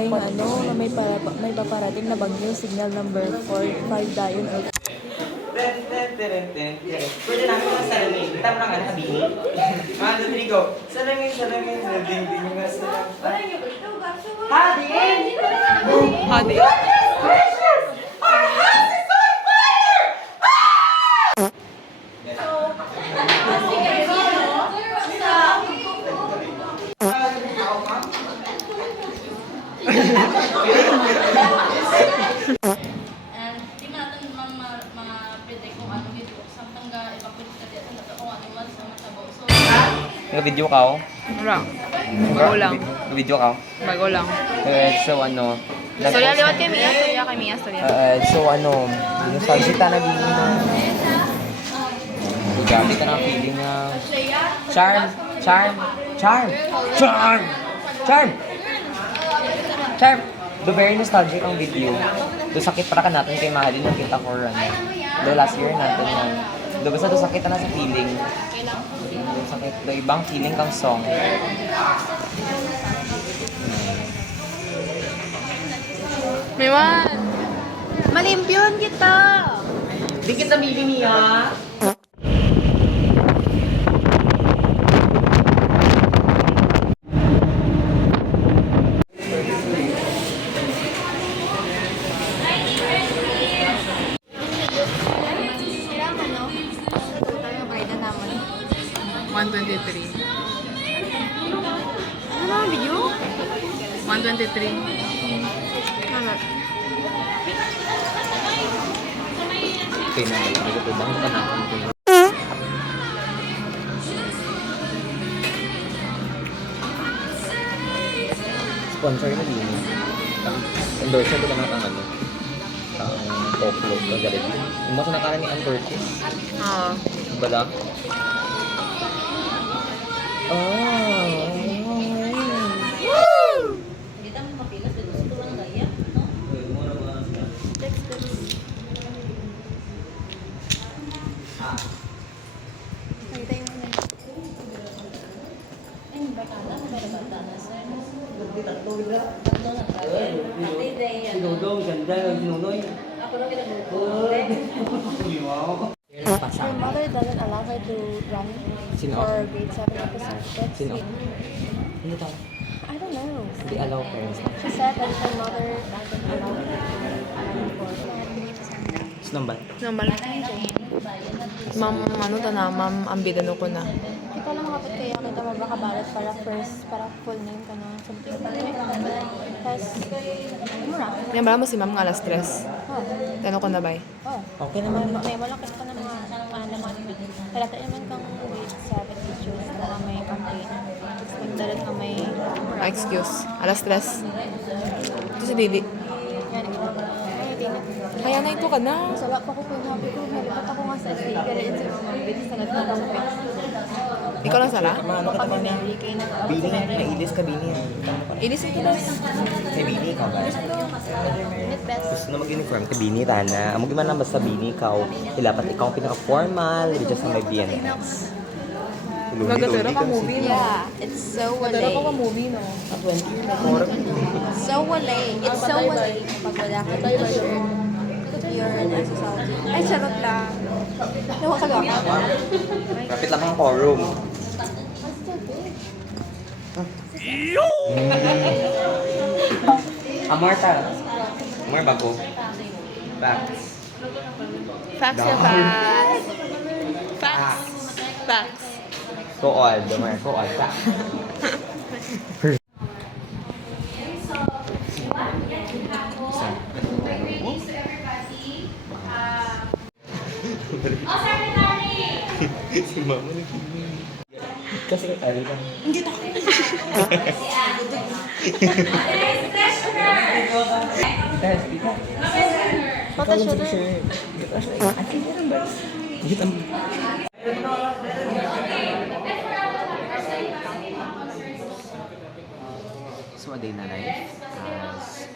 tayong ano, na may paparating na bagyo, signal number 4, 5 dayon. Pwede namin mga salamin. Kita mo lang, habini. Mga Rodrigo, salamin, salamin. Din yung mga salamin. Hadin! Hadi. Nag-video ka ako? Wala. Bago lang. Nag-video ka ako? Bago lang. So ano? Storya, liwat kay Mia. Storya kay Mia. Storya. So ano? Nostalgic ka na bini mo. Gamit ka ng feeling na charm! Charm! Charm! Charm! Charm! Charm! Do very nostalgic ang video. Do sakit para ka natin kay Mahalin ng kita ko rin. Do last year natin na. Do basta do sakit na sa feeling. Do sakit. Do ibang feeling kang song. Miwan! Malimpyon kita! Di kita bibini ha? $123. Ano ang video? $123. Ano? Okay na. Ito bang panahon ko. Sponsor na din. Endorser ko na ang ano. Ang Poplo ng Jollibee. Yung mga sinakaran ni Ann Curtis. Oo. Bala? Sinudong, ganda ng sinunoy. My mother doesn't allow her to run Sino? for grade 7 episode. That's Sino? it. Hindi tayo. I don't know. Hindi allow parents. She said that her mother doesn't allow her to run for Sinambal? Normal. Ma'am, ano ta na? Ma'am, ambida no ko na. kita lang kapag kaya kita mabakabalat para full name ka na something like that. Tapos, mura. Yan ba mo si ma'am nga alas 3? Oh. Tanong ko na ba? Oh. Okay naman. May malaki ka na mga naman. Kaya tayo naman kang grade 7 teachers na may campaign. Tapos nagdalat ka may Excuse. Alas 3. Ito si Didi. yan. Ay, tingnan. Kaya na ito ka na. Sala pa ko kung happy ko. Nalipat ako nga sa SD. Kaya rin sa mga bilis na nagtatampi. Ikaw lang sala? Ano ka naman na? Bini, nailis ka Bini. Ilis ito lang. Kay Bini ka ba? Minute best. Gusto na mag-uniform kay Bini, Tana. Amo gimana lang basta Bini, ikaw. Dapat ikaw ang pinaka-formal. Just ang may BNS. Magatero ka movie, no? Yeah, it's so Magatero ka wale. movie, no? So wale. It's so wale. Pag wala ka dito, you're an SSLT. Ay, charot lang. Nawa ka lang. Kapit lang ang quorum. Amorta. Amor bago. Facts. Facts ya, facts. Facts. Facts. Kool. Amor, kool. Facts. Si mama nagiging. Kasi ano lang. Hindi ako. Photoshoot. Kita mo. So, a day na life as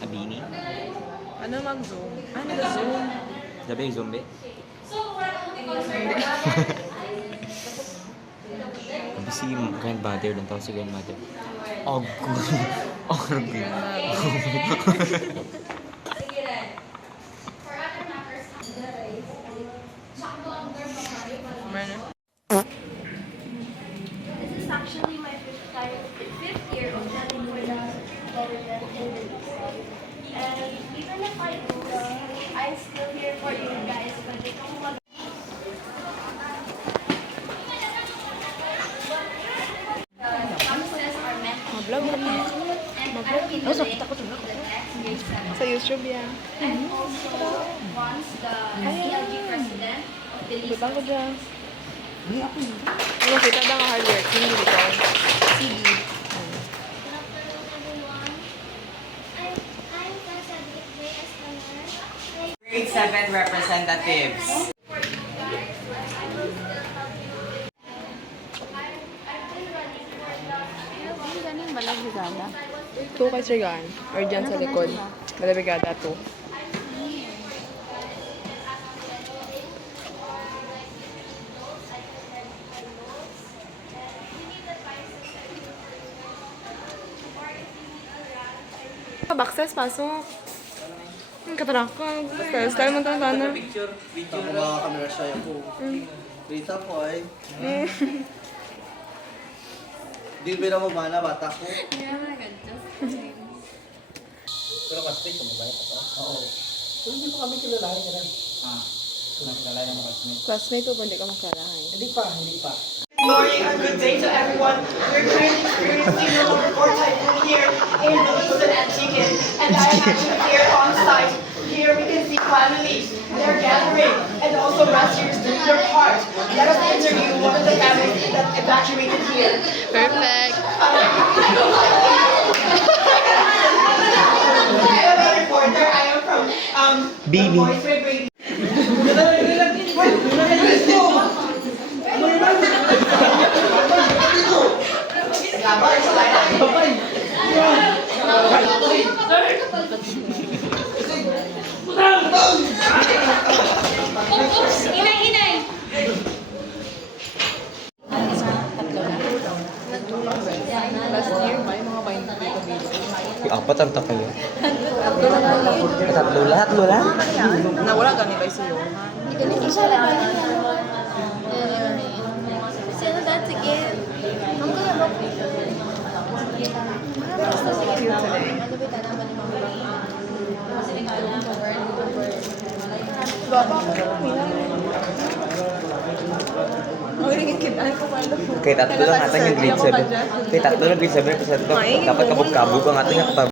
a Bini. Ano mag-zoom? Ah, nag-zoom. Sabi yung zombie? Hindi. si grandmother, lang tawag si grandmother. Orgul. Orgul. This is actually my fifth year of studying for the government in the and even if I lose, I'm still here for you guys. But itong success are meant to Mablog mo na. and I've been Oh, doing sakit ako the next grade 7. Sa YouTube yan. And also once the CLG president of the league Butang ko dyan. Ano, kita ba nga hard work? Hindi dito. Sige. Grade 7 representatives. Two kay Sir Gan. Or dyan sa likod. Malabigada, two. Bakses, pasok. Katarak ka. Style mo tanda na. Ako mga kamera siya po. Rita po ay. Di ba na mabana bata ko? Pero kasi kung mabaya pa to? Oo. So hindi pa kami kilalahin ka rin. Kilalahin mo kasi. Classmate ko, hindi ka makalahay. Hindi pa. Good morning or good day to everyone. We're currently experiencing the number 4 typhoon here in Belize and Chicken. And I am actually here on site. Here we can see families. They're gathering and also rescuers doing their part. Let us interview one of the families that evacuated here. Perfect. I am a reporter. I am from The Voice Radio. Last year ba yung mga bayan dito dito? Apat ang kayo. Tatlo lahat, wala? Nawala ka ni ba siyo? Isa lang ba yun? Sino dati again? Ang kaya ba? Cute today. Baba ko na Kay tatlo lang natin yung grade 7. Kay tatlo lang grade 7 kasi dapat kabog-kabog ang ating